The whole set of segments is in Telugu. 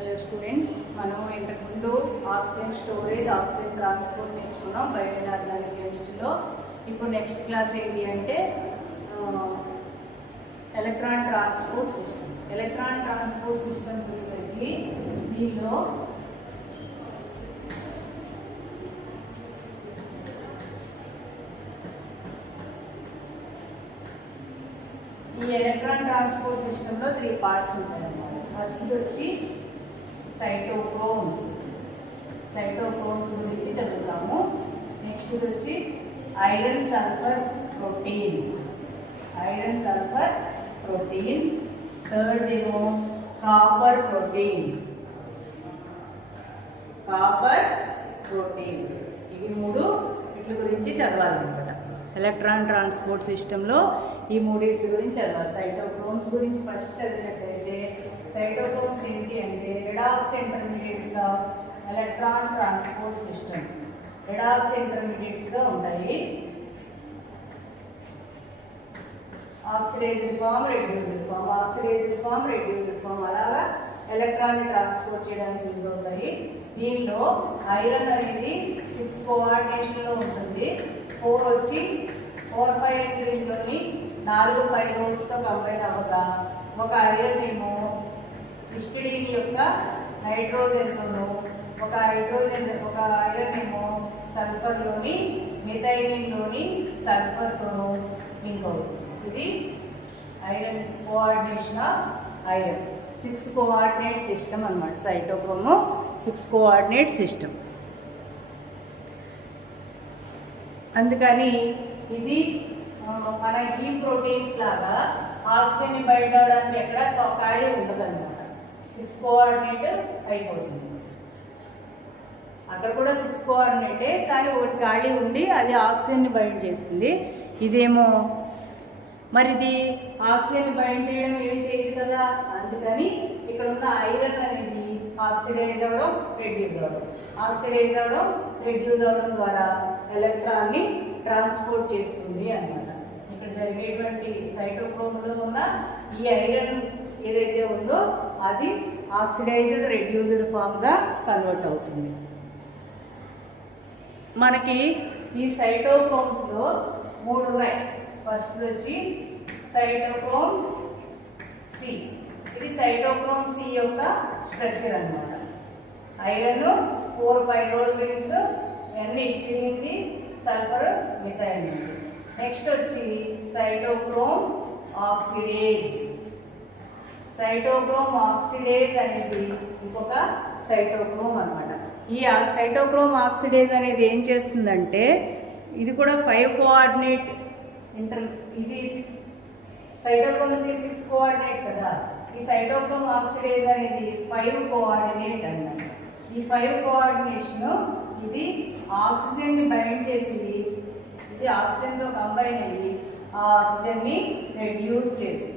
హలో స్టూడెంట్స్, మనం ఇంతకుముందు ఆక్సిజన్ స్టోరేజ్, ఆక్సిజన్ ట్రాన్స్పోర్ట్ నేర్చుకున్నాం బయోఆర్గానిక్ కెమిస్ట్రీలో. ఇప్పుడు నెక్స్ట్ క్లాస్ ఏంటి అంటే electron transport system. Electron transport system తీసుకెళ్ళి దీనిలో ఈ ఎలక్ట్రాన్ ట్రాన్స్పోర్ట్ సిస్టంలో 3 పార్ట్స్ ఉంటాయన్నమాట. ఫస్ట్ వచ్చి సైటోక్రోమ్స్ గురించి చదువుతాము. నెక్స్ట్ వచ్చి ఐరన్ సల్ఫర్ ప్రోటీన్స్. థర్డ్ ఏమో కాపర్ ప్రోటీన్స్. ఇవి 3 వీటి గురించి చదవాలన్నమాట. ఎలక్ట్రాన్ ట్రాన్స్పోర్ట్ సిస్టంలో ఈ 3 గురించి చదవాలి. సైటోక్రోమ్స్ గురించి ఫస్ట్ చదివినట్లయితే సైటోక్రోమ్స్ ఏంటి అంటే redox intermediates of electron transport system. Redox ఇంటర్మీడియట్స్గా ఉంటాయి. ఆక్సిడైజ్డ్ ఫామ్, రెడ్యూస్డ్ ఫామ్ అలాగా ఎలక్ట్రాన్ ట్రాన్స్పోర్ట్ చేయడానికి యూజ్ అవుతాయి. దీనిలో ఐరన్ అనేది 6 కోఆర్డినేషన్లో ఉంటుంది. 4 వచ్చి 4 దీంట్లోని 4 పైరోల్స్తో కంబైన్ అవ్వగా ఒక ఐరన్ ఏమో హిస్టిడిన్ యొక్క నైట్రోజన్తోనూ, ఒక ఐరన్ ఏమో సల్ఫర్లోని మిథైలిన్లోని సల్ఫర్తోనూ లింక్ అవుతుంది. ఇది iron coordination of iron. 6 coordinate system అన్నమాట. Cytochrome 6 coordinate system. అందుకని ఇది మన ఈ ప్రోటీన్స్ లాగా ఆక్సిజన్ బయట అవడానికి ఎక్కడ ఖాళీ ఉండదు అనమాట. 6 కోఆర్డినేట్ అయిపోతుంది. అక్కడ కూడా 6 కోఆర్డినేటే, కానీ ఒకటి ఖాళీ ఉండి అది ఆక్సిజన్ని బైండ్ చేస్తుంది. ఇదేమో మరి ఇది ఆక్సిజన్ బైండ్ చేయడం ఏం చేయదు కదా. అందుకని ఇక్కడ ఉన్న ఐరన్ అనేది ఆక్సిడైజ్ అవ్వడం, రెడ్యూస్ అవ్వడం ద్వారా ఎలక్ట్రాన్ని ట్రాన్స్పోర్ట్ చేస్తుంది అన్నమాట. ఇక్కడ జరిగేటువంటి సైటోక్రోమ్లో ఉన్న ఈ ఐరన్ ఏదైతే ఉందో అది ఆక్సిడైజ్డ్, రెడ్యూస్డ్ ఫామ్గా కన్వర్ట్ అవుతుంది. మనకి ఈ సైటోక్రోమ్స్లో 3 ఉన్నాయి. ఫస్ట్ వచ్చి సైటోక్రోమ్ సి. ఇది సైటోక్రోమ్ సి యొక్క స్ట్రక్చర్ అన్నమాట. Iron 4 pyrrole rings, N histidine, sulphur methylene. Next వచ్చి సైటోక్రోమ్ ఆక్సిడేజ్ అనేది ఇంకొక సైటోక్రోమ్ అన్నమాట. ఈ సైటోక్రోమ్ ఆక్సిడేజ్ అనేది ఏం చేస్తుందంటే ఇది కూడా 5 కోఆర్డినేట్ ఇది 6 సైటోక్రోమ్ సి 6 కోఆర్డినేట్ కదా. ఈ సైటోక్రోమ్ ఆక్సిడేజ్ అనేది 5 కోఆర్డినేట్ అన్నమాట. ఈ 5 కోఆర్డినేషన్ ఇది ఆక్సిజన్ని బైండ్ చేసి ఇది ఆక్సిజన్తో కంబైన్ అయ్యి ఆ ఆక్సిజన్ని రెడ్యూస్ చేస్తుంది.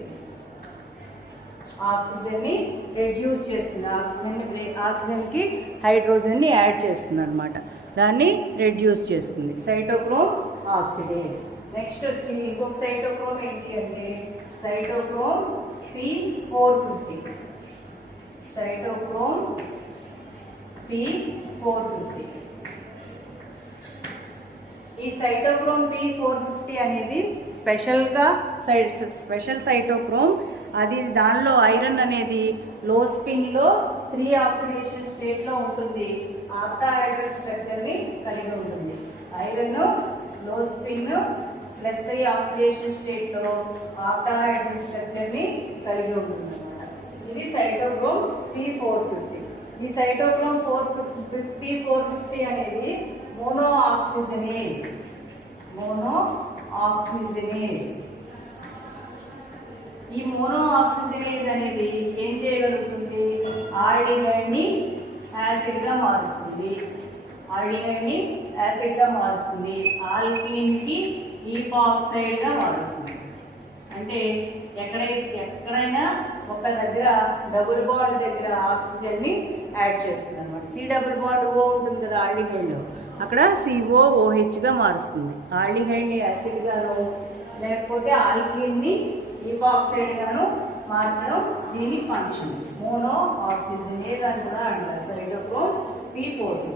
ఆక్సిజన్కి హైడ్రోజన్ని యాడ్ చేస్తుంది అనమాట. దాన్ని రెడ్యూస్ చేస్తుంది. Cytochrome oxidase. నెక్స్ట్ వచ్చి ఇంకొక సైటోక్రోమ్ ఏంటి అంటే సైటోక్రోమ్ P450. ఈ సైటోక్రోమ్ P450 అనేది స్పెషల్ సైటోక్రోమ్. అది దానిలో ఐరన్ అనేది లో స్పిన్లో 3 ఆక్సిడేషన్ స్టేట్లో ఉంటుంది. ఆక్టాహైడ్రల్ స్ట్రక్చర్ని కలిగి ఉంటుంది. ఐరన్ లో స్పిన్ +3 ఆక్సిడేషన్ స్టేట్లో ఆక్టాహైడ్రల్ స్ట్రక్చర్ని కలిగి ఉంటుంది అన్నమాట. ఇది సైటోక్రోమ్ P450. ఈ సైటోక్రోమ్ P450 అనేది మోనో ఆక్సిజనేజ్. ఈ మోనో ఆక్సిజనేజ్ అనేది ఏం చేయగలుగుతుంది? ఆల్డిహైడ్ని యాసిడ్గా మారుస్తుంది. ఆల్కీన్కి ఈపాక్సైడ్గా మారుస్తుంది. అంటే ఎక్కడైనా ఒక దగ్గర డబుల్ బాండ్ దగ్గర ఆక్సిజన్ని యాడ్ చేస్తుంది అనమాట. C డబుల్ బాండ్ O ఉంటుంది కదా ఆల్డిహైడ్లో, అక్కడ COOHగా మారుస్తుంది. ఆల్డిహైడ్ని యాసిడ్గాను లేకపోతే ఆల్కీన్ని ఈపాక్సైడ్గాను మార్చడం దీని ఫంక్షన్. మోనో ఆక్సిజనేజ్ అని కూడా అంటారు. Cytochrome P450.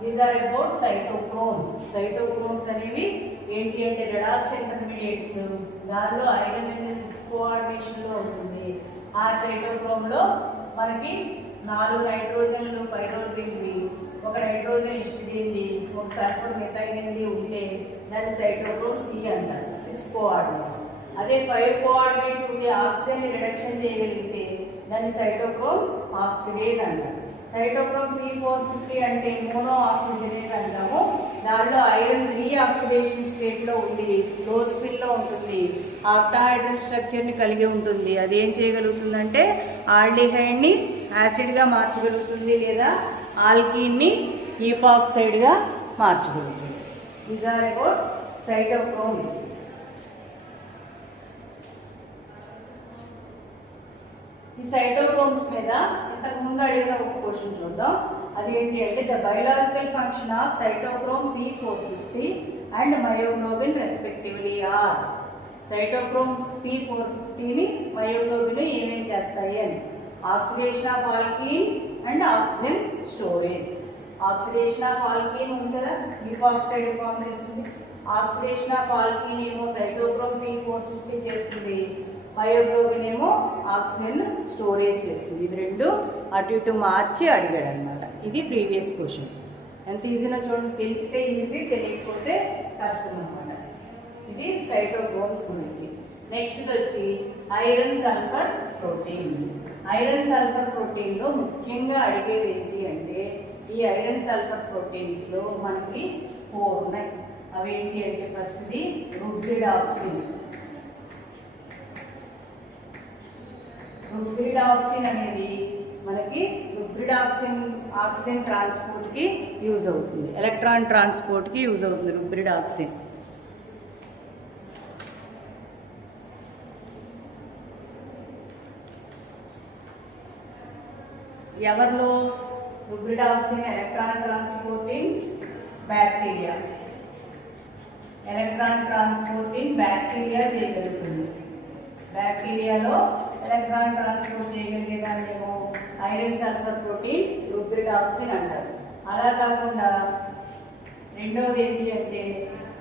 These are about cytochromes. Cytochromes అనేవి ఏంటి అంటే రెడాక్స్ ఇంటర్మీడియట్స్. దానిలో ఐరన్ అనేది 6 కోఆర్డినేషన్లో ఉంటుంది. ఆ సైటోక్రోమ్లో మనకి 4 నైట్రోజన్లు పైరోల్ రింగ్వి, ఒక నైట్రోజన్ హిస్టిడీన్ది, ఒక సల్ఫర్ మిథైలిన్ది ఉంటే దాన్ని సైటోక్రోమ్ C అంటారు. 6 కోఆర్డినేట్. అదే 5 కోఆర్డినేట్ ఉండి ఆక్సిజన్ని రిడక్షన్ చేయగలిగితే దాన్ని సైటోక్రోమ్ ఆక్సిడేజ్ అంటారు. సైటోక్రోమ్ P450 అంటే మోనో ఆక్సిజనేజ్ అంటాము. దానిలో ఐరన్ రీఆక్సిడేషన్ స్టేట్లో ఉండి లో స్పిన్లో ఉంటుంది. ఆక్టాహైడ్రల్ స్ట్రక్చర్ని కలిగి ఉంటుంది. అది ఏం చేయగలుగుతుందంటే ఆల్డిహైడ్ని యాసిడ్గా మార్చగలుగుతుంది, లేదా ఆల్కీన్ని ఈపాక్సైడ్గా మార్చగలుగుతుంది. These are about cytochromes. ఈ సైటోక్రోమ్స్ మీద ఇంతకు ముందు అడిగిన ఒక క్వశ్చన్ చూద్దాం. అది ఏంటి అంటే the biological function of cytochrome P450 and myoglobin respectively are. సైటోక్రోమ్ P450ని మయోగ్లోబిన్ ఏమేం చేస్తాయి అని. Oxidation of alkene and oxygen storage. Oxidation of alkene ఉంది కదా, ఈపాక్సైడ్ ఫామ్ చేస్తుంది. ఆక్సిడేషన్ ఆఫ్ ఆల్కీన్ ఏమో సైటోక్రోమ్ P450 చేస్తుంది, మయోగ్లోబిన్ ఏమో ఆక్సిజన్ స్టోరేజ్ చేస్తుంది. ఇవి రెండు అటు ఇటు మార్చి అడిగాడు అనమాట. ఇది ప్రీవియస్ క్వశ్చన్. ఎంత ఈజీనో చూడండి. తెలిస్తే ఈజీ, తెలియకపోతే కష్టం అనమాట. ఇది సైటోక్రోమ్స్ గురించి. నెక్స్ట్ వచ్చి iron sulphur proteins. Iron sulphur ప్రోటీన్లో ముఖ్యంగా అడిగేది ఏంటి అంటే ఈ ఐరన్ సల్ఫర్ ప్రోటీన్స్లో మనకి 4 ఉన్నాయి. అవేంటి అంటే ఫస్ట్ది రుబ్రిడాక్సిన్. రుబ్రిడాక్సిన్ అనేది మనకి ఆక్సిజన్ ట్రాన్స్పోర్ట్కి యూజ్ అవుతుంది, ఎలక్ట్రాన్ ట్రాన్స్పోర్ట్కి యూజ్ అవుతుంది రుబ్రిడాక్సిన్. ఎవరిలో rubredoxin electron transporting bacteria. Electron transporting bacteria చేయగలుగుతుంది. బ్యాక్టీరియాలో ఎలక్ట్రాన్ ట్రాన్స్పోర్ట్ చేయగలిగే దాన్నేమో ఐరన్ సల్ఫర్ ప్రోటీన్ రుబ్రిడాక్సిన్ అంటారు. అలా కాకుండా రెండవది ఏంటి అంటే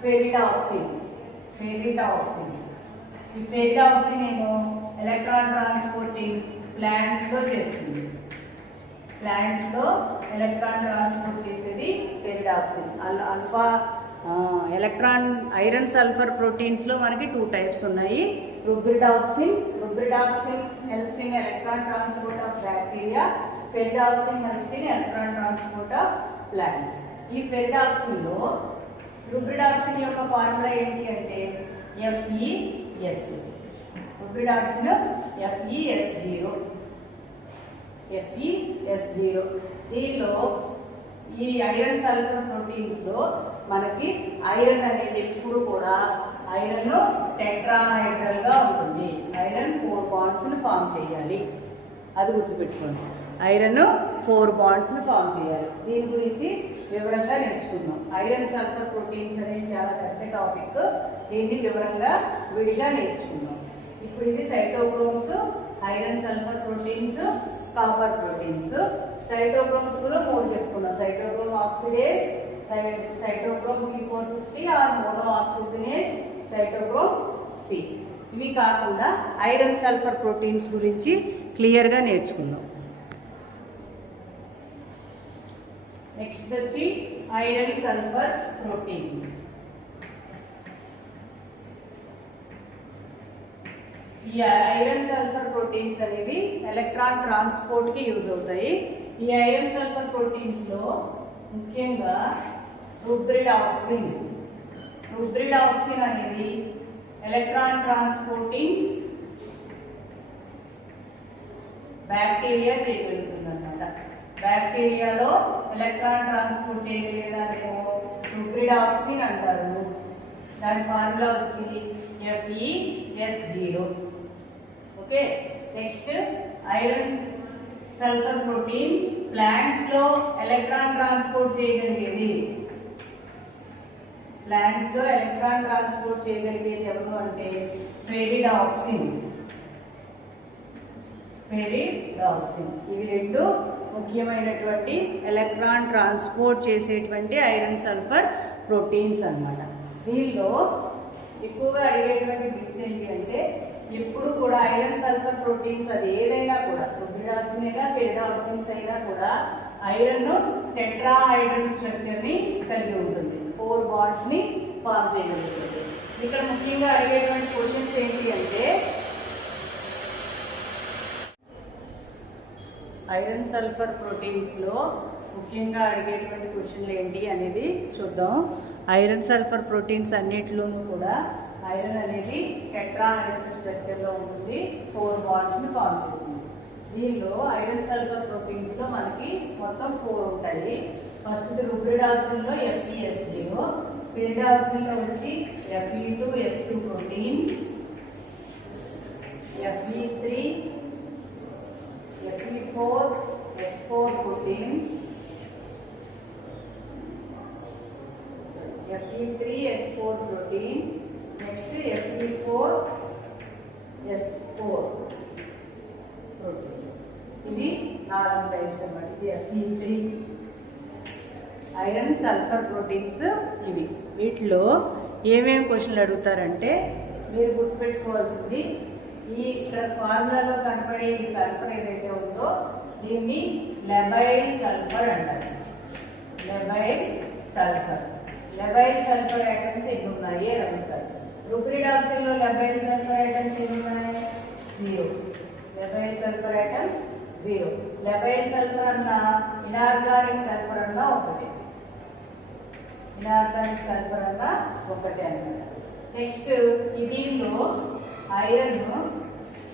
ఫెరిడాక్సిన్. ఈ ఫెరిడాక్సిన్ ఏమో ఎలక్ట్రాన్ ట్రాన్స్పోర్టింగ్ ప్లాంట్స్లో చేస్తుంది. ప్లాంట్స్లో ఎలక్ట్రాన్ ట్రాన్స్పోర్ట్ చేసేది ఫెరిడాక్సిన్. అల్ఫా ఐరన్ సల్ఫర్ ప్రోటీన్స్లో మనకి 2 టైప్స్ ఉన్నాయి. Rubredoxin helps in electron transport of bacteria. Ferredoxin helps in electron transport of plants. ఈ ఫెరిడాక్సిన్లో రుబ్రిడాక్సిన్ యొక్క ఫార్ములా ఏంటి అంటే FeS. రుబ్రిడాక్సిన్ FeS0. దీనిలో ఈ ఐరన్ సల్ఫర్ ప్రోటీన్స్లో మనకి ఐరన్ అనేది ఎప్పుడు కూడా ఐరన్ టెట్రాహైడ్రల్గా ఉంటుంది. ఐరన్ 4 బాండ్స్ని ఫామ్ చేయాలి. అది గుర్తుపెట్టుకోండి. ఐరన్ 4 బాండ్స్ని ఫామ్ చేయాలి. దీని గురించి వివరంగా నేర్చుకుందాం. ఐరన్ సల్ఫర్ ప్రోటీన్స్ అనేది చాలా పెద్ద టాపిక్. దీన్ని వివరంగా విడిగా నేర్చుకుందాం. ఇప్పుడు ఇది cytochromes, iron sulphur proteins, copper proteins. సైటోక్రోమ్స్లో 3 చెప్పుకున్నాం. Cytochrome oxidase, cytochrome P450 or monooxygenase, cytochrome C. ఇవి కాకుండా ఐరన్ సల్ఫర్ ప్రోటీన్స్ గురించి క్లియర్గా నేర్చుకుందాం. నెక్స్ట్ వచ్చి ఐరన్ సల్ఫర్ ప్రోటీన్స్. ఈ ఐరన్ సల్ఫర్ ప్రోటీన్స్ అనేవి ఎలక్ట్రాన్ ట్రాన్స్పోర్ట్కి యూజ్ అవుతాయి. ఈ ఐరన్ సల్ఫర్ ప్రోటీన్స్లో ముఖ్యంగా రుబ్రిడాక్సిన్ అనేది ఎలక్ట్రాన్ ట్రాన్స్పోర్టింగ్ బ్యాక్టీరియా చేయగలుగుతుంది అన్నమాట. బ్యాక్టీరియాలో ఎలక్ట్రాన్ ట్రాన్స్పోర్ట్ చేయగలిగేదాన్నేమో రుబ్రిడాక్సిన్ అంటారు. దాని ఫార్ములా వచ్చి FeS0. Okay. Next iron sulphur protein ప్లాంట్స్లో ఎలక్ట్రాన్ ట్రాన్స్పోర్ట్ చేయగలిగేది. ఎవరు అంటే ఫెరిడాక్సిన్. పెరిడాక్సిన్. ఇవి రెండు ముఖ్యమైనటువంటి ఎలక్ట్రాన్ ట్రాన్స్పోర్ట్ చేసేటువంటి ఐరన్ సల్ఫర్ ప్రోటీన్స్ అన్నమాట. దీనిలో ఎక్కువగా అడిగేటువంటి బిట్స్ ఏంటి అంటే ఎప్పుడు కూడా ఐరన్ సల్ఫర్ ప్రోటీన్స్ అది ఏదైనా కూడా రుబ్రిడాక్సిన్ అయినా పెరిడాక్సిన్స్ అయినా కూడా ఐరన్ టెట్రాహైడ్రల్ స్ట్రక్చర్ని కలిగి ఉంటుంది, 4 బాండ్స్ని ఫామ్ చేయగలుగుతుంది. ఇక్కడ ముఖ్యంగా అడిగేటువంటి క్వశ్చన్స్ ఏంటి అంటే ఐరన్ సల్ఫర్ ప్రోటీన్స్లో ముఖ్యంగా అడిగేటువంటి క్వశ్చన్లు ఏంటి అనేది చూద్దాం. ఐరన్ సల్ఫర్ ప్రోటీన్స్ అన్నిటిలోనూ కూడా ఐరన్ అనేది టెట్రాహైడ్రల్ స్ట్రక్చర్లో ఉంటుంది, 4 బాండ్స్ని ఫామ్ చేస్తుంది. దీనిలో ఐరన్ సల్ఫర్ ప్రోటీన్స్లో మనకి మొత్తం 4 ఉంటాయి. ఫస్ట్ రుబ్రిడాక్సిన్లో FeS0, పెరిడాక్సిన్లో వచ్చి Fe2S2 protein, Fe3 Fe4S4 protein, Fe3S4 protein, next Fe4S4 proteins. ఇవి 4 టైప్స్ అన్నమాట. ఇది Fe3 ఐరన్ సల్ఫర్ ప్రోటీన్స్. ఇవి వీటిలో ఏమేమి క్వశ్చన్లు అడుగుతారంటే మీరు గుర్తుపెట్టుకోవాల్సింది ఈ ఇక్కడ ఫార్ములాలో కనపడే ఈ సల్ఫర్ ఏదైతే ఉందో దీన్ని లెబైల్ సల్ఫర్ అంటారు. Labile sulphur. Labile sulphur items ఎన్ని ఉన్నాయి అని అడుగుతారు. రుబ్రిడాక్సిన్లో లెబైల్ సల్ఫర్ ఐటమ్స్ ఎన్ని ఉన్నాయి? 0. Labile sulphur items 0. Labile sulphur అన్న ఇనార్గానిక్ సల్ఫర్ అన్న ఒకటి. ఇనార్గానిక్ సల్ఫర్ అన్న ఒకటే అన్నమాట. నెక్స్ట్ దీనిలో ఐరన్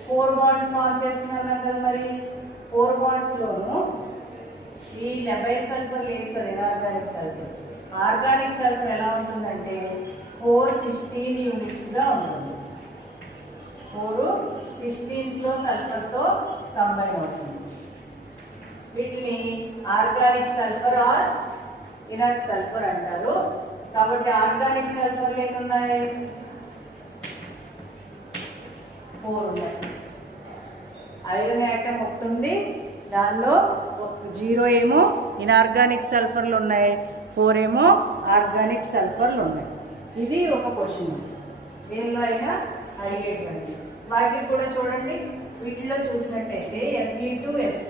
4 బాండ్స్ ఫామ్ చేస్తున్నారు కదా. మరి 4 బాండ్స్లోనూ ఈ లెబైల్ సల్ఫర్ లేదు కదా, ఇనార్గానిక్ సల్ఫర్. ఆర్గానిక్ సల్ఫర్ ఎలా ఉంటుందంటే 416 యూనిట్స్గా ఉంటుంది. 416లో సల్ఫర్తో కంబైన్ అవుతుంది. వీటిని organic sulphur or inert sulphur అంటారు. కాబట్టి ఆర్గానిక్ సల్ఫర్ లేకున్నాయి 4 ఉన్నాయి. ఐరన్ యాటమ్ ఒకటి ఉంది, దానిలో 0 ఏమో ఇన్ఆర్గానిక్ సల్ఫర్లు ఉన్నాయి, 4 ఏమో ఆర్గానిక్ సల్ఫర్లు ఉన్నాయి. ఇది ఒక క్వశ్చన్. దేనిలో అయినా అడిగేటువంటి వాటికి కూడా చూడండి. వీటిలో చూసినట్టయితే Fe2S2.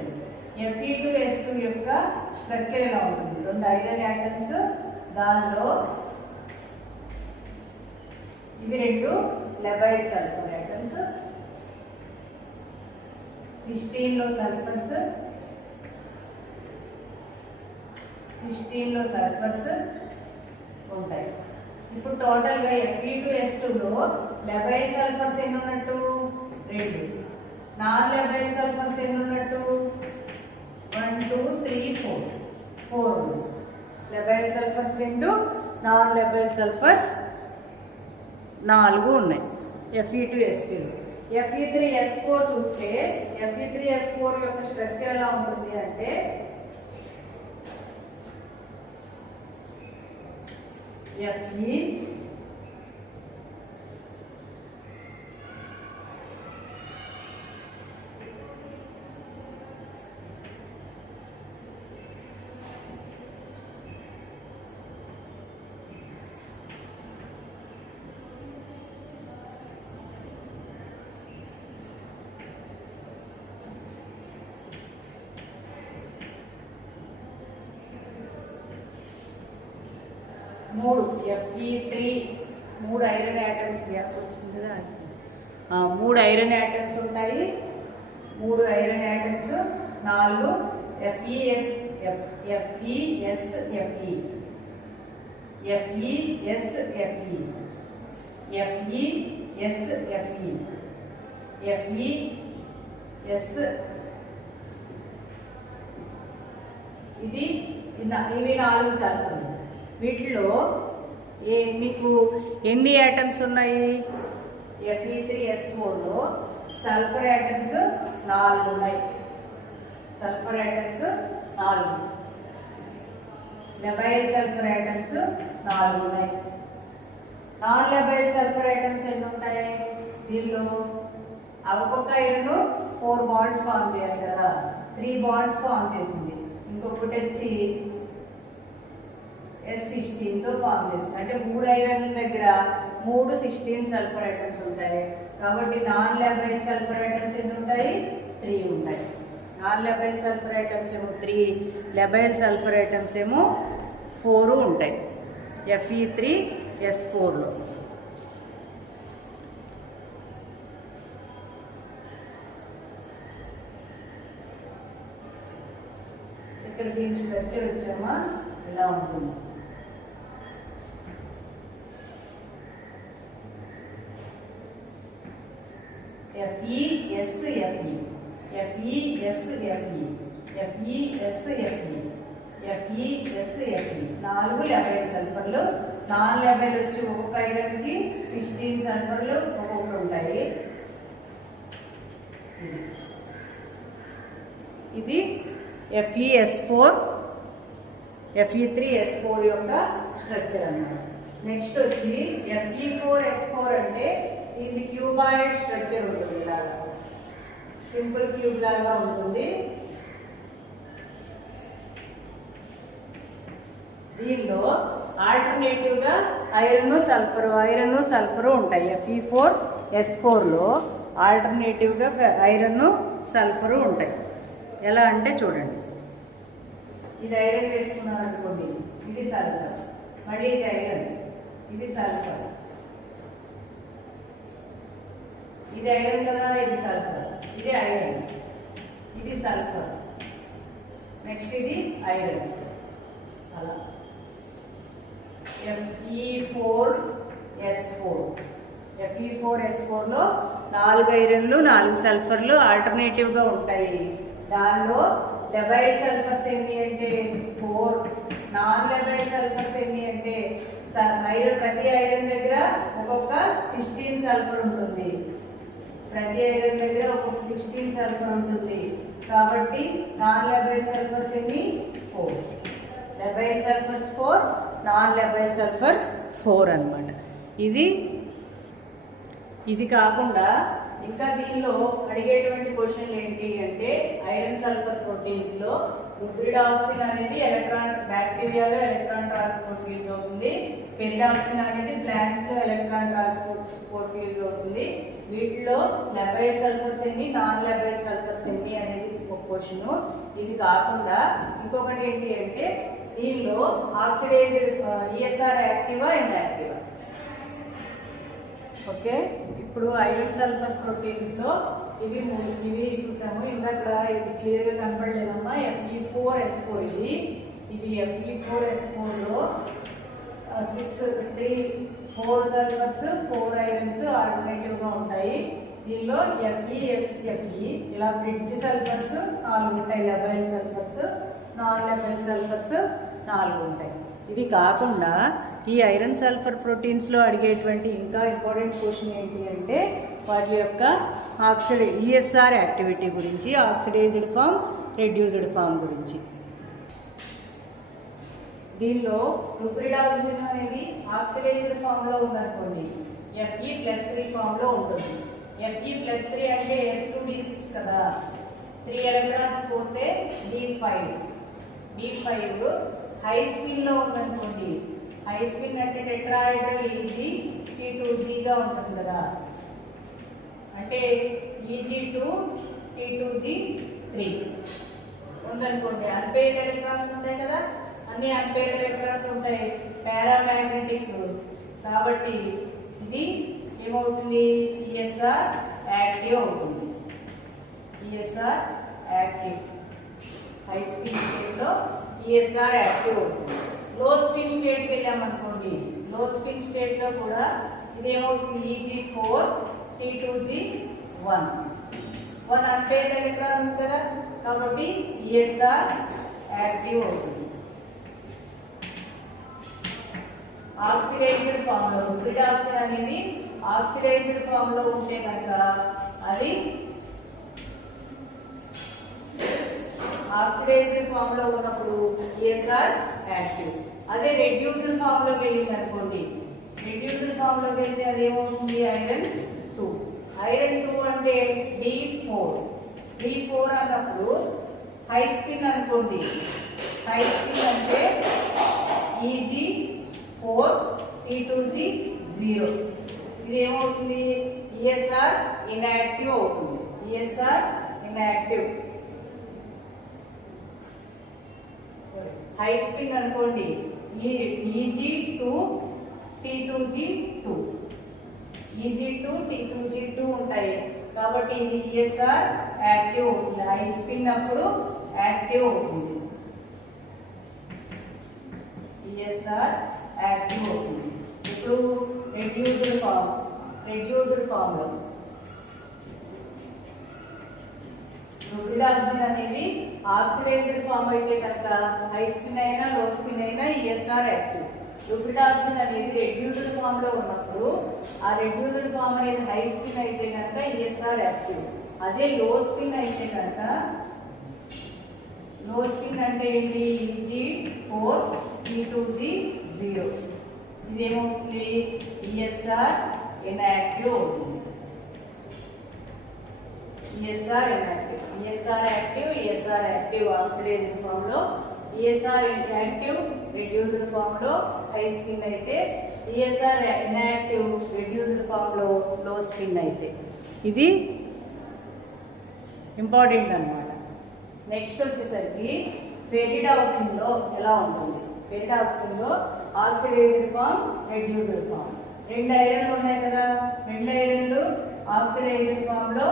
Fe2S2 యొక్క స్ట్రక్చర్ ఎలా ఉంటుంది? 2 ఐరన్ యాటమ్స్, దానిలో ఇవి 2 లెబైల్ సల్ఫర్ యాటమ్స్, 16లో సల్ఫర్స్, 16లో సల్ఫర్స్ ఉంటాయి. ఇప్పుడు టోటల్గా Fe2S2లో లెబైల్ సల్ఫర్స్ ఎన్ని ఉన్నట్టు? 2. నాన్ లెబైల్ సల్ఫర్స్ ఎన్ని ఉన్నట్టు? 1 2 3 4 ఉంది. లెబైల్ సల్ఫర్స్ 2, నాన్ లెబైల్ సల్ఫర్స్ 4 ఉన్నాయి Fe2S2లో. Fe3S4 చూస్తే Fe3S4 యొక్క స్ట్రక్చర్ ఎలా ఉంటుంది అంటే Fe Fe3 3 iron atoms gap వచ్చింది కదా. 3 ఐరన్ యాటమ్స్ ఉంటాయి. 3 iron atoms, 4 FeSFe, FeSFe, FeSFe, FeSFe, ఇవి 4 సల్ఫర్లు. వీటిలో మీకు ఎన్ని యాటమ్స్ ఉన్నాయి? Fe3S4లో సల్ఫర్ యాటమ్స్ 4 ఉన్నాయి. Sulphur atoms 4, labile sulphur atoms 4 ఉన్నాయి. నాన్ లెబైల్ సల్ఫర్ ఐటమ్స్ ఎన్ని ఉంటాయి? దీనిలో ఒక్కొక్క ఐరన్ 4 బాండ్స్ ఫామ్ చేయాలి కదా, 3 బాండ్స్ ఫామ్ చేసింది. ఇంకొకటి వచ్చి S16తో ఫామ్ చేస్తుంది. అంటే 3 ఐరన్ల దగ్గర 3 16 సల్ఫర్ ఐటమ్స్ ఉంటాయి. కాబట్టి నాన్ లెబైల్ సల్ఫర్ ఐటమ్స్ ఎన్ని ఉంటాయి? 3 ఉంటాయి. నాన్ లెబైల్ సల్ఫర్ ఐటమ్స్ ఏమో 3, లెబైల్ సల్ఫర్ ఐటమ్స్ ఏమో 4 ఉంటాయి Fe3S4లో. ఇక్కడ దీని స్ట్రక్చర్ వచ్చామా ఇలా ఉంటుంది. FeSFe, FeSFe, FeSFe, FeSFe 4 labile సల్ఫర్లు. నాన్ లెబైల్ వచ్చి ఒక్కొక్క ఐరన్కి 16 సల్ఫర్లు ఒక్కొక్కటి ఉంటాయి. ఇది FeS4 Fe3S4 యొక్క స్ట్రక్చర్ అన్నమాట. నెక్స్ట్ వచ్చి Fe4S4 అంటే ఇది క్యూబాయిడ్ స్ట్రక్చర్ ఉంటుంది. ఇలాగా సింపుల్ క్యూబ్ లాగా ఉంటుంది. దీనిలో ఆల్టర్నేటివ్గా ఐరన్ సల్ఫరు ఉంటాయి. Fe4S4లో ఆల్టర్నేటివ్గా ఐరన్ సల్ఫరు ఉంటాయి. ఎలా అంటే చూడండి, ఇది ఐరన్ వేసుకున్నారు అనుకోండి, ఇది సల్ఫర్, మళ్ళీ ఇది ఐరన్, ఇది సల్ఫర్, ఇది ఐరన్ కదా, ఇది సల్ఫర్, ఇది ఐరన్, ఇది సల్ఫర్, నెక్స్ట్ ఇది ఐరన్. అలా Fe4S4లో 4 ఐరన్లు 4 సల్ఫర్లు ఆల్టర్నేటివ్గా ఉంటాయి. దానిలో లెబైల్ సల్ఫర్స్ ఎన్ని అంటే 4, నాన్ లెబైల్ సల్ఫర్స్ ఎన్ని అంటే ప్రతి ఐరన్ దగ్గర ఒక్కొక్క 16 సల్ఫర్ ఉంటుంది. ప్రతి ఐరన్ దగ్గర ఒక్కొక్క 16 సల్ఫర్ ఉంటుంది. కాబట్టి నాన్ లెబైల్ సల్ఫర్స్ ఎన్ని 4, లెబైల్ సల్ఫర్స్ 4, నాన్ లెబైల్ సల్ఫర్స్ 4 అన్నమాట. ఇది కాకుండా ఇంకా దీనిలో అడిగేటువంటి క్వశ్చన్లు ఏంటి అంటే ఐరన్ సల్ఫర్ ప్రోటీన్స్లో రుబ్రిడాక్సిన్ అనేది బ్యాక్టీరియాలో ఎలక్ట్రాన్ ట్రాన్స్పోర్ట్ యూజ్ అవుతుంది. పెరిడాక్సిన్ అనేది ప్లాంట్స్లో ఎలక్ట్రాన్ ట్రాన్స్పోర్ట్ యూజ్ అవుతుంది. వీటిలో లెబైల్ సల్ఫర్స్ ఎన్ని, నాన్ లెబైల్ సల్ఫర్స్ ఎన్ని అనేది ఒక క్వశ్చన్. ఇది కాకుండా ఇంకొకటి ఏంటి అంటే దీనిలో ఆక్సిడైజ్డ్ ఈఎస్ఆర్ యాక్టివా ఇన్యాక్టివా. ఓకే, ఇప్పుడు ఐరన్ సల్ఫర్ ప్రోటీన్స్లో ఇవి చూసాము. ఇందాక ఇది క్లియర్గా కనపడలేదమ్మా. Fe4S4 ఇది Fe4S4లో 4 సల్ఫర్స్ 4 ఐరన్స్ ఆల్టర్నేటివ్గా ఉంటాయి. దీనిలో FeSFe ఇలా బ్రిడ్జ్ సల్ఫర్స్ 4 ఉంటాయి, లెబైల్ సల్ఫర్స్, నాన్ లెబైల్ సల్ఫర్స్ 4 ఉంటాయి. ఇవి కాకుండా ఈ ఐరన్ సల్ఫర్ ప్రోటీన్స్లో అడిగేటువంటి ఇంకా ఇంపార్టెంట్ క్వశ్చన్ ఏంటి అంటే వాటి యొక్క ఈఎస్ఆర్ యాక్టివిటీ గురించి, ఆక్సిడైజ్డ్ ఫామ్, రెడ్యూస్డ్ ఫామ్ గురించి. దీనిలో రుబ్రిడాక్సిన్ అనేది ఆక్సిడైజ్డ్ ఫామ్లో ఉందనుకోండి, Fe+3 ఫామ్లో ఉంటుంది. Fe+3 అంటే S2D6 కదా, 3 ఎలక్ట్రాన్స్ పోతే D5 హై స్పిన్లో ఉందనుకోండి, హై స్పిన్ అంటే టెట్రాహైడ్రల్ EG T2Gగా ఉంటుంది కదా, అంటే EG2 T2G3 ఉందనుకోండి. అన్పేర్డ్ ఎలక్ట్రాన్స్ ఉంటాయి కదా, అన్ని అన్పేర్డ్ ఎలక్ట్రాన్స్ ఉంటాయి, పారామాగ్నెటిక్. కాబట్టి ఇది ఏమవుతుంది, ఈఎస్ఆర్ యాక్టివ్ అవుతుంది. ఈఎస్ఆర్ యాక్టివ్ హై స్పిన్ స్టేట్లో ఈఎస్ఆర్ యాక్టివ్ అవుతుంది. లో స్పిన్ స్టేట్కి వెళ్ళామనుకోండి, లో స్పిన్ స్టేట్లో కూడా ఇదేమవుతుంది, EG4 T2G1 అన్పేర్డ్ ఎలక్ట్రాన్ ఉంది కదా, కాబట్టి ఈఎస్ఆర్ యాక్టివ్ అవుతుంది. ఆక్సిడైజ్డ్ ఫామ్లో రుబ్రిడాక్సిన్ అనేది ఆక్సిడైజ్డ్ ఫామ్లో ఉంటే కనుక అది ఆక్సిడైజ్డ్ ఫామ్లో ఉన్నప్పుడు ఈఎస్ఆర్ యాక్టివ్. అదే రెడ్యూస్డ్ ఫామ్లోకి వెళ్ళింది అనుకోండి, రెడ్యూస్డ్ ఫామ్లోకి వెళ్తే అది ఏమవుతుంది, ఐరన్ 2 అంటే D4 3,4 అన్నప్పుడు హై స్పిన్ అనుకోండి. హై స్పిన్ అంటే Eg4 T2G0. ఇది ఏమవుతుంది? ESR ఇన్యాక్టివ్ అవుతుంది. ESR inactive. హై స్పిన్ అనుకోండి Eg2 T2G2. Eg2 T2G2 ఉంటాయి కాబట్టి ఇది ESR యాక్టివ్ అవుతుంది. హై స్పిన్ అప్పుడు యాక్టివ్ అవుతుంది. ESR యాక్టివ్ అవుతుంది. ఇప్పుడు రెడ్యూస్డ్ ఫామ్ లో రుబ్రిడాక్సిన్ అనేది ఆక్సిడైజ్డ్ ఫామ్ అయితే కనుక హై స్పిన్ అయినా లో స్పిన్ అయినా ESR యాక్టివ్. రుబ్రిడాక్సిన్ అనేది రెడ్యూస్డ్ ఫామ్ లో ఉన్నప్పుడు ఆ రెడ్యూస్డ్ ఫామ్ అనేది హై స్పిన్ అయితే కనుక ESR యాక్టివ్. అదే లో స్పిన్ అయితే కనుక, లో స్పిన్ అంటే ఏంటి? Eg4 T2G0. ఇదేమవుతుంది? ESR ఇన్యాక్టివ్ అవుతుంది. ESR inactive. ESR active, ESR active oxidised form లో, ESR యాక్టివ్ రెడ్యూస్డ్ ఫామ్ లో హై స్పిన్ అయితే, ESR ఇన్యాక్టివ్ రెడ్యూస్డ్ ఫామ్ లో లో స్పిన్ అయితే. ఇది ఇంపార్టెంట్ అన్నమాట. నెక్స్ట్ వచ్చేసరికి ఫెరిడాక్సిన్ లో ఎలా ఉంటుంది? ఫెరిడాక్సిన్ లో ఆక్సిడైజ్డ్ ఫామ్, రెడ్యూస్డ్ ఫామ్. 2 ఐరన్లు ఉన్నాయి కదా, 2 ఐరన్లు ఆక్సిడైజ్డ్ ఫామ్ లో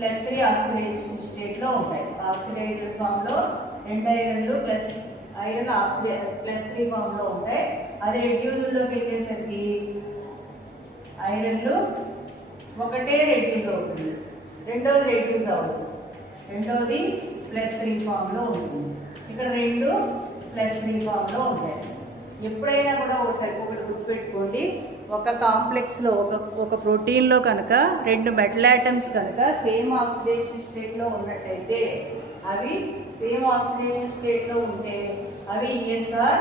+3 ఆక్సిడేషన్ స్టేట్ లో ఉంటాయి. ఆక్సిడైజ్డ్ ఫామ్ లో 2 ఐరన్లు ప్లస్ ఐరన్ +3 ఫామ్ లో ఉంటాయి. అదే రెడ్యూస్డ్ లోకి వెళ్ళేసరికి ఐరన్లు ఒకటే రెడ్యూస్ అవుతుంది, రెండోది రెడ్యూస్ అవ్వదు, రెండోది +3 ఫామ్ లో ఉంటుంది. ఇక్కడ 2 +3 ఫామ్ లో ఉంటాయి. ఎప్పుడైనా కూడా ఒకటి గుర్తుపెట్టుకోండి, ఒక కాంప్లెక్స్లో ఒక ప్రోటీన్లో కనుక 2 మెటల్ ఆటమ్స్ కనుక సేమ్ ఆక్సిడేషన్ స్టేట్లో ఉన్నట్టయితే, అవి సేమ్ ఆక్సిడేషన్ స్టేట్లో ఉంటే అవి ESR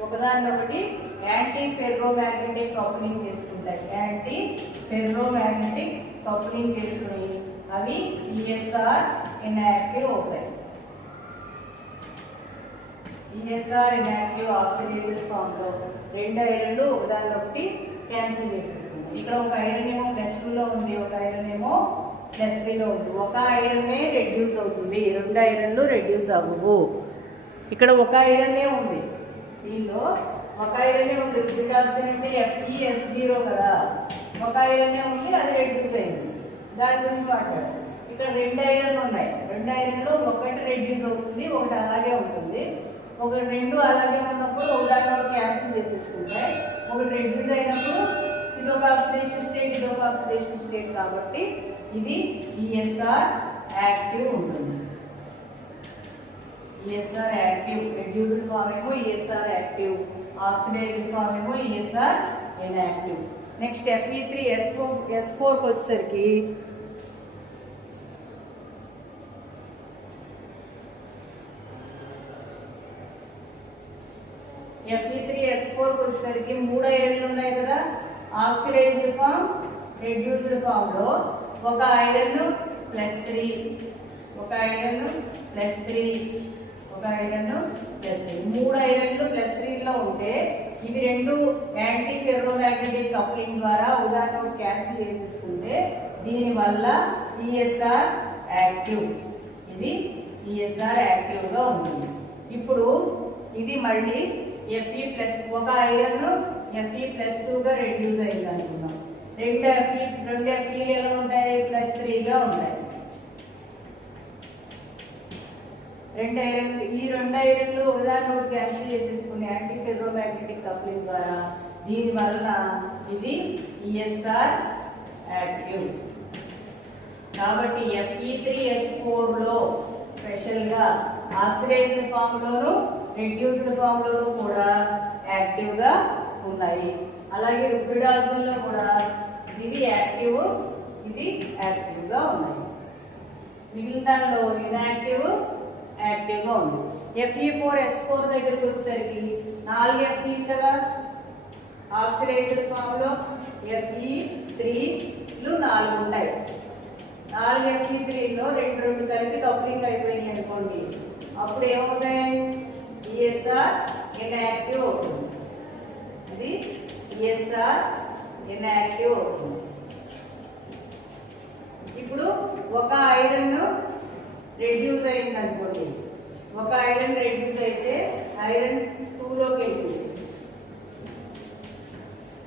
ఒకదాన్నొకటి యాంటీ ఫెర్రోమాగ్నెటిక్ కపులింగ్ చేసుకుంటాయి. యాంటీ ఫెర్రోమాగ్నెటిక్ కపులింగ్ చేసుకుని అవి ESR ఇన్యాక్టివ్ అవుతాయి. ESR ఇన్యాక్టివ్ ఆక్సిడైజ్డ్ ఫామ్ లో 2 ఐరన్లు ఒకదాన్నొకటి క్యాన్సిల్ చేసేసుకుంటాం. ఇక్కడ ఒక ఐరన్ ఏమో +2లో ఉంది, ఒక ఐరన్ ఏమో +3లో ఉంది. ఒక ఐరన్నే రెడ్యూస్ అవుతుంది, 2 ఐరన్లు రెడ్యూస్ అవ్వవు. ఇక్కడ ఒక ఐరన్నే ఉంది, దీనిలో ఒక ఐరన్నే ఉంది. రుబ్రిడాక్సిన్ అంటే FeS0 కదా, ఒక ఐరన్నే ఉంది, అది రెడ్యూస్ అయింది. దాని గురించి మాట్లాడాలి. ఇక్కడ 2 ఐరన్లు ఉన్నాయి, 2 ఐరన్లు ఒకటి రెడ్యూస్ అవుతుంది, ఒకటి అలాగే ఉంటుంది. ఒక 2 అలాగే ఉన్నప్పుడు ఒకదాన్ని క్యాన్సిల్ చేసేసుకుంటాయి. ఒకటి రెడ్యూస్ అయినప్పుడు ఇదొక ఆక్సిడేషన్ స్టేట్, ఇదొక ఆక్సిడేషన్ స్టేట్ కాబట్టి ఇది ESR యాక్టివ్ ఉంటుంది. ESR యాక్టివ్, రెడ్యూస్డ్ ఫామ్ ఏమో ESR యాక్టివ్, ఆక్సిడైజ్డ్ ఫామ్ ఏమో ESR ఇన్యాక్టివ్. నెక్స్ట్ Fe3S4కి వచ్చేసరికి Fe3S4కి వచ్చేసరికి 3 ఐరన్లు ఉన్నాయి కదా, ఆక్సిడైజ్డ్ ఫామ్, రెడ్యూస్డ్ ఫామ్ లో ఒక ఐరన్ +3, ఒక ఐరన్ +3, ఒక ఐరన్ +3, 3 ఐరన్లు +3లో ఉంటే ఇవి 2 యాంటీ ఫెర్రోమాగ్నెటిక్ కప్లింగ్ ద్వారా ఉదాహరణ క్యాన్సిల్ చేసేసుకుంటే దీనివల్ల ESR యాక్టివ్, ఇది ESR యాక్టివ్గా ఉంటుంది. ఇప్పుడు ఇది మళ్ళీ Fe+ ఒక ఐరన్ Fe+2గా రెడ్యూస్ అయింది అనుకున్నాం. 2 Feలు ఎలా ఉంటాయి? +3గా ఉంటాయి. 2 ఐరన్లు, ఈ 2 ఐరన్లు ఉదాహరణ క్యాన్సిల్ చేసేసుకుని యాంటీ ఫెర్రోమాగ్నెటిక్ కప్లింగ్ ద్వారా దీనివల్ల ఇది ESR యాక్టివ్. కాబట్టి Fe3S4లో స్పెషల్గా ఆక్సిడైజ్డ్ ఫామ్లోను రెడ్యూస్డ్ ఫామ్లోను కూడా యాక్టివ్గా ఉన్నాయి. అలాగే రుబ్రిడాక్సిన్లో కూడా ఇది యాక్టివ్, ఇది యాక్టివ్గా ఉన్నాయి. మిగిలిన దానిలో ఇన్యాక్టివ్, యాక్టివ్గా ఉంది. Fe4S4 దగ్గరికి వచ్చేసరికి 4 Fe కదా, ఆక్సిడైజ్డ్ ఫామ్లో Fe3లు 4 ఉంటాయి. 4 Fe3లో రెండు కలిపి కప్లింగ్ అయిపోయినాయి అనుకోండి, అప్పుడు ఏమవుతాయి? ఈఎస్ఆర్ ఇన్యాక్టివ్ అవుతుంది. అది ఈఎస్ఆర్ ఇన్యాక్టివ్ అవుతుంది. ఇప్పుడు ఒక ఐరన్ రెడ్యూస్ అయింది అనుకోండి, ఒక ఐరన్ రెడ్యూస్ అయితే ఐరన్ 2లోకి వెళ్తుంది,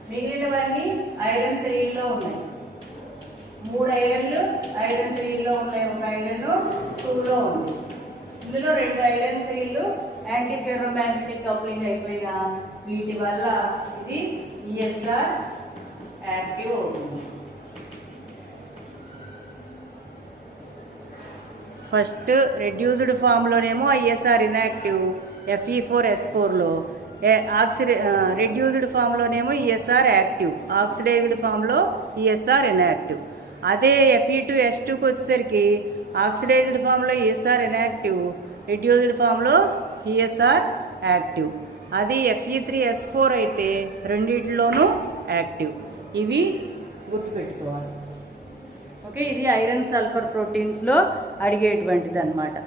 మిగిలినవన్నీ ఐరన్ 3లో ఉన్నాయి. 3 ఐరన్లు ఐరన్ 3లో ఉన్నాయి, ఒక ఐరన్ 2లో ఉంది. ఇందులో 2 ఐరన్ 3లు యాంటీ ఫెర్రోమాగ్నెటిక్ కప్లింగ్ అయిపోయినా వీటి వల్ల ఇది ఈఎస్ఆర్ యాక్టివ్ అవుతుంది. ఫస్ట్ రెడ్యూస్డ్ ఫామ్లోనేమో ఐఎస్ఆర్ ఇన్యాక్టివ్, Fe4S4లో రెడ్యూస్డ్ ఫామ్లోనేమో ఈఎస్ఆర్ యాక్టివ్, ఆక్సిడైజ్డ్ ఫామ్లో ఈఎస్ఆర్ ఇన్యాక్టివ్. అదే Fe2S2కి వచ్చేసరికి ఆక్సిడైజ్డ్ ఫామ్లో ఈఎస్ఆర్ ఇన్యాక్టివ్, రెడ్యూస్డ్ ఫామ్లో ఈఎస్ఆర్ యాక్టివ్. అది Fe3S4 అయితే రెండిట్లోనూ యాక్టివ్. ఇవి గుర్తుపెట్టుకోవాలి. ఓకే, ఇది ఐరన్ సల్ఫర్ ప్రోటీన్స్లో అడిగేటువంటిది అన్నమాట.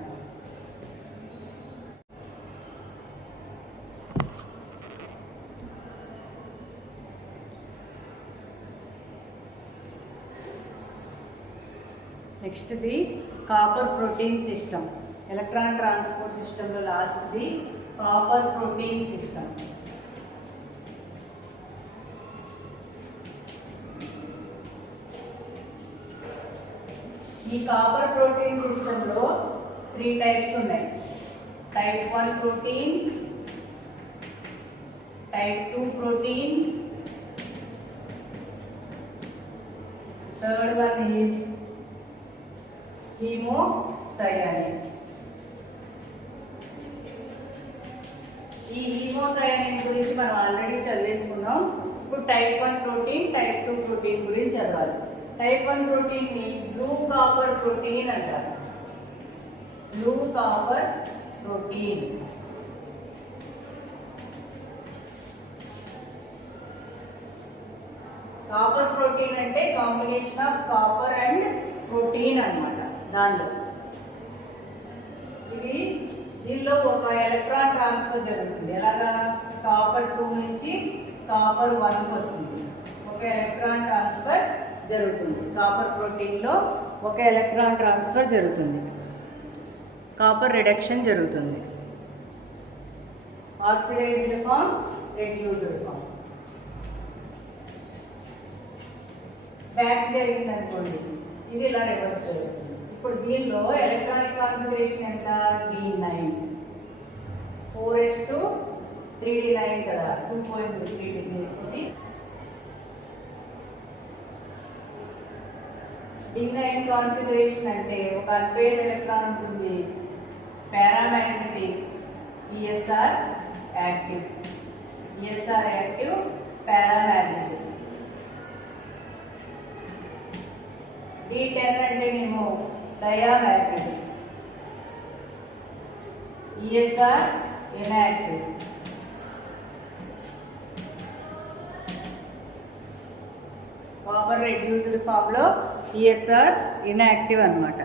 నెక్స్ట్ది copper protein system. Electron transport సిస్టంలో లాస్ట్ది కాపర్ ప్రోటీన్ సిస్టమ్. ఈ కాపర్ ప్రోటీన్ సిస్టంలో 3 టైప్స్ ఉన్నాయి. Type 1 protein, type 2 protein, third one is haemocyanin. ఈ హీమోసయానిన్ గురించి మనం ఆల్రెడీ చదివేసుకున్నాం. ఇప్పుడు టైప్ 1 ప్రోటీన్, టైప్ 2 ప్రోటీన్ గురించి చదవాలి. టైప్ 1 ప్రోటీన్ని బ్లూ కాపర్ ప్రోటీన్ అంటారు. Blue copper protein. Copper protein అంటే combination of copper and protein అన్నమాట. దానిలో దీనిలో ఒక ఎలక్ట్రాన్ ట్రాన్స్ఫర్ జరుగుతుంది. ఎలాగా? కాపర్ 2 నుంచి కాపర్ 1కి వస్తుంది. ఒక ఎలక్ట్రాన్ ట్రాన్స్ఫర్ జరుగుతుంది. కాపర్ ప్రోటీన్లో ఒక ఎలక్ట్రాన్ ట్రాన్స్ఫర్ జరుగుతుంది, కాపర్ రిడక్షన్ జరుగుతుంది. Oxidised form, reduced form. Back జరిగింది అనుకోండి, ఇది ఇలా రివర్స్ జరుగుతుంది. ఇప్పుడు దీనిలో ఎలక్ట్రానిక్ కాన్ఫిగరేషన్ ఎంత? D9, 4s2 3d9 కదా, 2.3 డిగ్రీ. D9 కాన్ఫిగరేషన్ అంటే ఒక అన్పేర్డ్ ఎలక్ట్రాన్ ఉంటుంది, paramagnetic, ESR active. ESR active, paramagnetic. D10 అంటేనేమో diamagnetic, ESR inactive. Copper reduced ఫామ్లో ఈఎస్ఆర్ ఇన్యాక్టివ్ అన్నమాట.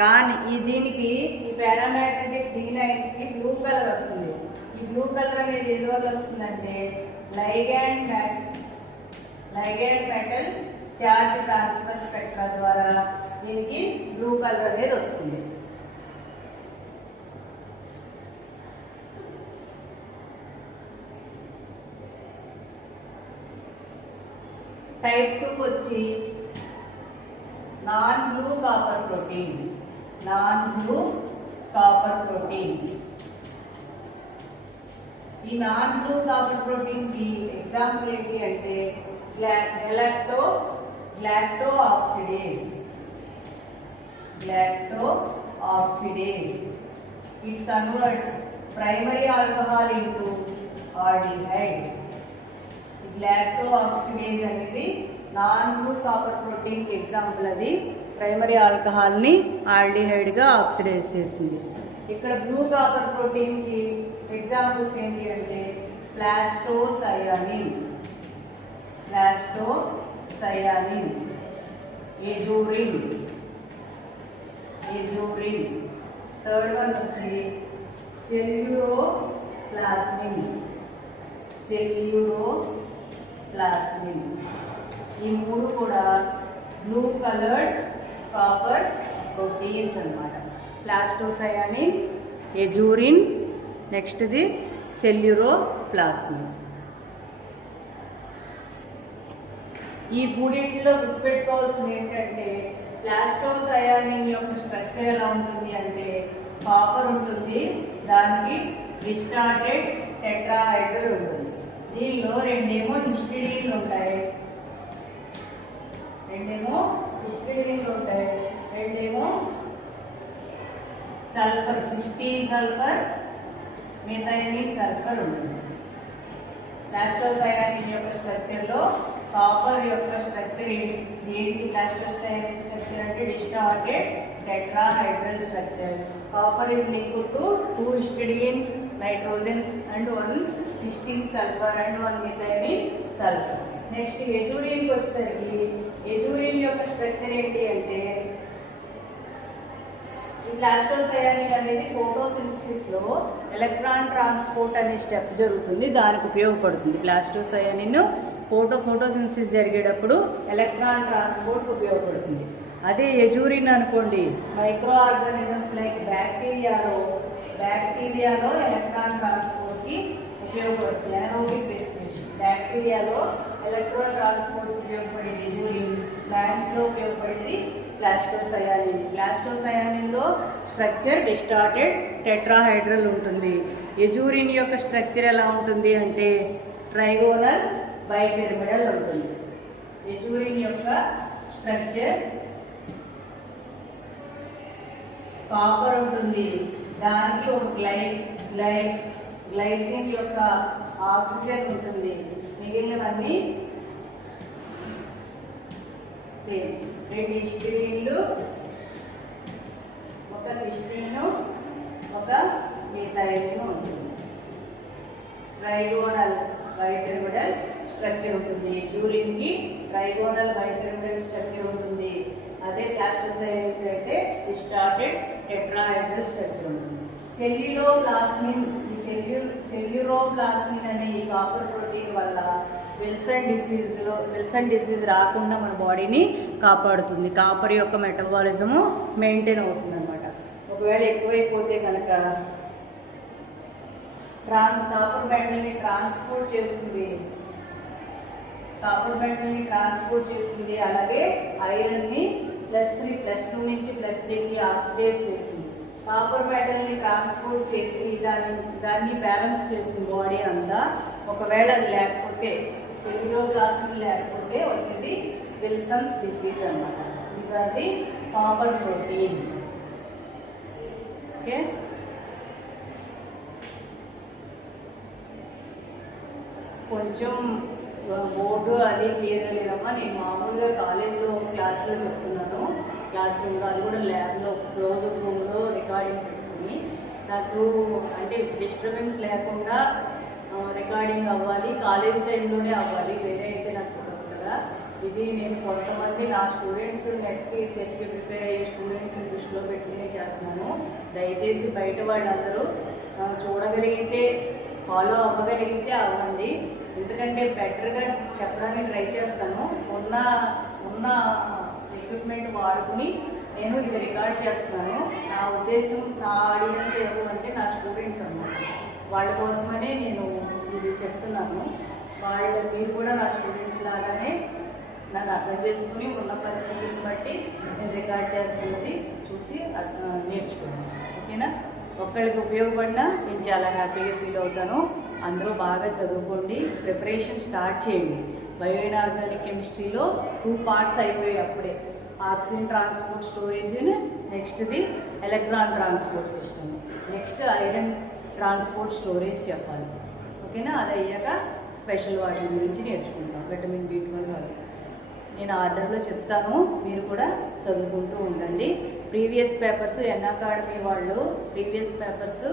కానీ దీనికి ఈ పారామాగ్నెటిక్ D9కి బ్లూ కలర్ వస్తుంది. ఈ బ్లూ కలర్ అనేది ఎందువల్ల వస్తుందంటే ligand metal charge transfer spectra ద్వారా దీనికి బ్లూ కలర్ అనేది వస్తుంది. టైప్ 2 వచ్చి non blue copper protein. Non blue copper protein. ఈ నాన్ బ్లూ కాపర్ ప్రోటీన్కి ఎగ్జాంపుల్ ఏంటి అంటే galacto oxidase. Galacto oxidase. It converts primary alcohol into aldehyde. Galacto oxidase అనేది నాన్ బ్లూ కాపర్ ప్రోటీన్కి ఎగ్జాంపుల్. అది ప్రైమరీ ఆల్కహాల్ని ఆల్డిహైడ్గా ఆక్సిడైజ్ చేసింది. ఇక్కడ బ్లూ కాపర్ ప్రోటీన్కి ఎగ్జాంపుల్స్ ఏంటి అంటే ప్లాస్టోసయానిన్, ఎజోరిన్, ఎజూరిన్. థర్డ్ వన్ వచ్చి సెల్యూరోప్లాస్మిన్. సెల్యూరోప్లాస్మిన్. ఈ మూడు కూడా బ్లూ కలర్డ్ కాపర్ ప్రోటీన్స్ అన్నమాట. ప్లాస్టోసయానిన్, ఎజూరిన్, నెక్స్ట్ది సెల్యూరోప్లాస్మిన్. ఈ మూడింటిలో గుర్తుపెట్టుకోవాల్సింది ఏంటంటే ప్లాస్టోసయానిన్ యొక్క స్ట్రక్చర్ ఎలా ఉంటుంది అంటే కాపర్ ఉంటుంది, దానికి డిస్టార్టెడ్ టెట్రాహైడ్రల్ ఉంటుంది. దీనిలో రెండేమో హిస్టిడీన్లు ఉంటాయి, రెండేమో సల్ఫర్, సిస్టీన్ సల్ఫర్, మెథైనిన్ సల్ఫర్ ఉంటుంది. ప్లాస్టోసయానిన్ యొక్క స్ట్రక్చర్లో కాపర్ యొక్క స్ట్రక్చర్ ఏంటి? ప్లాస్టోసయానిన్ స్ట్రక్చర్ అంటే distorted tetrahedral structure. Copper is linked to 2 histidines, nitrogens and 1 cysteine sulfur and 1 methionine sulfur. Next ఎజూరిన్కి వచ్చేసరికి ఎజూరిన్ యొక్క స్ట్రక్చర్ ఏంటి అంటే ఈ ప్లాస్టోసయానిన్ అనేది ఫోటోసింథసిస్లో ఎలక్ట్రాన్ ట్రాన్స్పోర్ట్ అనే స్టెప్ జరుగుతుంది, దానికి ఉపయోగపడుతుంది. ప్లాస్టోసయానిన్ ఫోటోసింథసిస్ జరిగేటప్పుడు ఎలక్ట్రాన్ ట్రాన్స్పోర్ట్కి ఉపయోగపడుతుంది. అదే ఎజూరిన్ అనుకోండి, మైక్రో ఆర్గానిజమ్స్ లైక్ బ్యాక్టీరియాలో ఎలక్ట్రాన్ ట్రాన్స్పోర్ట్కి ఉపయోగపడుతుంది. ఎనరోబిక్ రెస్పిరేషన్ బ్యాక్టీరియాలో ఎలక్ట్రాన్ ట్రాన్స్పోర్ట్కి ఉపయోగపడేది ఎజూరిన్, ప్లాంట్స్లో ఉపయోగపడేది ప్లాస్టోసయానిన్. ప్లాస్టోసయానిన్లో స్ట్రక్చర్ డిస్టార్టెడ్ టెట్రాహైడ్రల్ ఉంటుంది. ఎజూరిన్ యొక్క స్ట్రక్చర్ ఎలా ఉంటుంది అంటే ట్రైగోనల్ బైపిరమిడల్ ఉంటుంది. ఎజూరిన్ యొక్క స్ట్రక్చర్ కాపర్ ఉంటుంది, దానికి ఒక గ్లైసిన్ యొక్క ఆక్సిజన్ ఉంటుంది, మిగిలినవన్నీ సేమ్. 2 హిస్టిడీన్లు, ఒక సిస్టీన్, ఒక మెథైలిన్ ఉంటుంది. ట్రైగోనల్ బైపిరమిడల్ స్ట్రక్చర్ ఉంటుంది. ఎజూరిన్కి ట్రైగోనల్ బైపిరమిడల్ స్ట్రక్చర్ ఉంటుంది. అదే ప్లాస్టోసయానిన్ అయితే డిస్టార్టెడ్ టెట్రాహైడ్రల్ స్ట్రక్చర్ ఉంటుంది. సెల్యూరోప్లాస్మిన్, ఈ సెల్యూరోప్లాస్మిన్ అనే ఈ కాపర్ ప్రోటీన్ వల్ల విల్సన్ డిసీజ్ రాకుండా మన బాడీని కాపాడుతుంది. కాపర్ యొక్క మెటబాలిజము మెయింటైన్ అవుతుంది అనమాట. ఒకవేళ ఎక్కువైపోతే కనుక కాపర్ మెటల్ని ట్రాన్స్పోర్ట్ చేస్తుంది, అలాగే ఐరన్ని +2 నుంచి +3కి ఆక్సిడైజ్ చేస్తుంది. కాపర్ మెటల్ని ట్రాన్స్పోర్ట్ చేసి దాన్ని బ్యాలెన్స్ చేస్తుంది బాడీ అంతా. ఒకవేళ అది లేకపోతే, సెల్యూరోప్లాస్మిన్ లేకపోతే వచ్చేది విల్సన్స్ డిసీజ్ అన్నమాట. These are the copper proteins. Okay, కొంచెం బోర్డు అది క్లియర్గా లేదమ్మా. నేను మామూలుగా కాలేజీలో క్లాస్లో చెప్తున్నాను, క్లాస్ రూమ్లో, అది కూడా ల్యాబ్లో క్లోజ్ రూమ్లో రికార్డింగ్ పెట్టుకుని, నాకు అంటే డిస్టర్బెన్స్ లేకుండా రికార్డింగ్ అవ్వాలి, కాలేజ్ టైంలోనే అవ్వాలి, వేరే అయితే నాకు కుదరదు కదా. ఇది నేను కొంతమంది నా స్టూడెంట్స్ సెట్కి ప్రిపేర్ అయ్యే స్టూడెంట్స్ని దృష్టిలో పెట్టుకునే చేస్తున్నాను. దయచేసి బయట వాళ్ళందరూ చూడగలిగితే, ఫాలో అవ్వగలిగితే అవ్వండి. ఎందుకంటే బెటర్గా చెప్పడానికి ట్రై చేస్తాను. ఉన్న ఎక్విప్మెంట్ వాడుకుని నేను ఇది రికార్డ్ చేస్తున్నాను. నా ఉద్దేశం, నా ఆడియన్స్ ఎవరు అంటే నా స్టూడెంట్స్ అన్నమాట. వాళ్ళ కోసమనే నేను ఇది చెప్తున్నాను. మీరు కూడా నా స్టూడెంట్స్ లాగానే నన్ను అర్థం చేసుకుని ఉన్న పరిస్థితిని బట్టి నేను రికార్డ్ చేస్తున్నది చూసి నేర్చుకున్నాను. ఓకేనా? ఒక్కరికి ఉపయోగపడినా నేను చాలా హ్యాపీగా ఫీల్ అవుతాను. అందరూ బాగా చదువుకోండి, ప్రిపరేషన్ స్టార్ట్ చేయండి. బయో ఇనార్గానిక్ కెమిస్ట్రీలో 2 పార్ట్స్ అయిపోయాయి అప్పుడే. ఆక్సిజన్ ట్రాన్స్పోర్ట్ స్టోరేజ్, నెక్స్ట్ది electron transport system, next iron transport storage చెప్పాలి. ఓకేనా? అది అయ్యాక స్పెషల్ వాటి గురించి నేర్చుకుంటాం. విటమిన్ B12 అది నేను ఆర్డర్లో చెప్తాను, మీరు కూడా చదువుకుంటూ ఉండండి. ప్రీవియస్ పేపర్స్ అకాడమీ వాళ్ళు ప్రీవియస్ పేపర్స్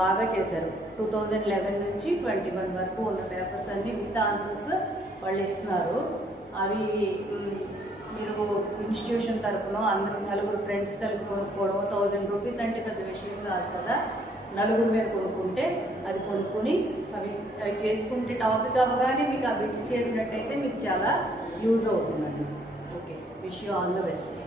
బాగా చేశారు. 2011 నుంచి 21 వరకు ఉన్న పేపర్స్ అన్నీ విత్ ఆన్సర్స్ వాళ్ళు ఇస్తున్నారు. అవి మీరు ఇన్స్టిట్యూషన్ తరపున అందరూ నలుగురు ఫ్రెండ్స్ కలిపి కొనుక్కోవడం 1000 రూపీస్ అంటే పెద్ద విషయం కాదు కదా. నలుగురు మీద కొనుక్కుంటే అది కొనుక్కొని అవి చేసుకుంటే టాపిక్ అవ్వగానే మీకు ఆ బిట్స్ చేసినట్టయితే మీకు చాలా యూజ్ అవుతుందండి. Okay, wish you all the best.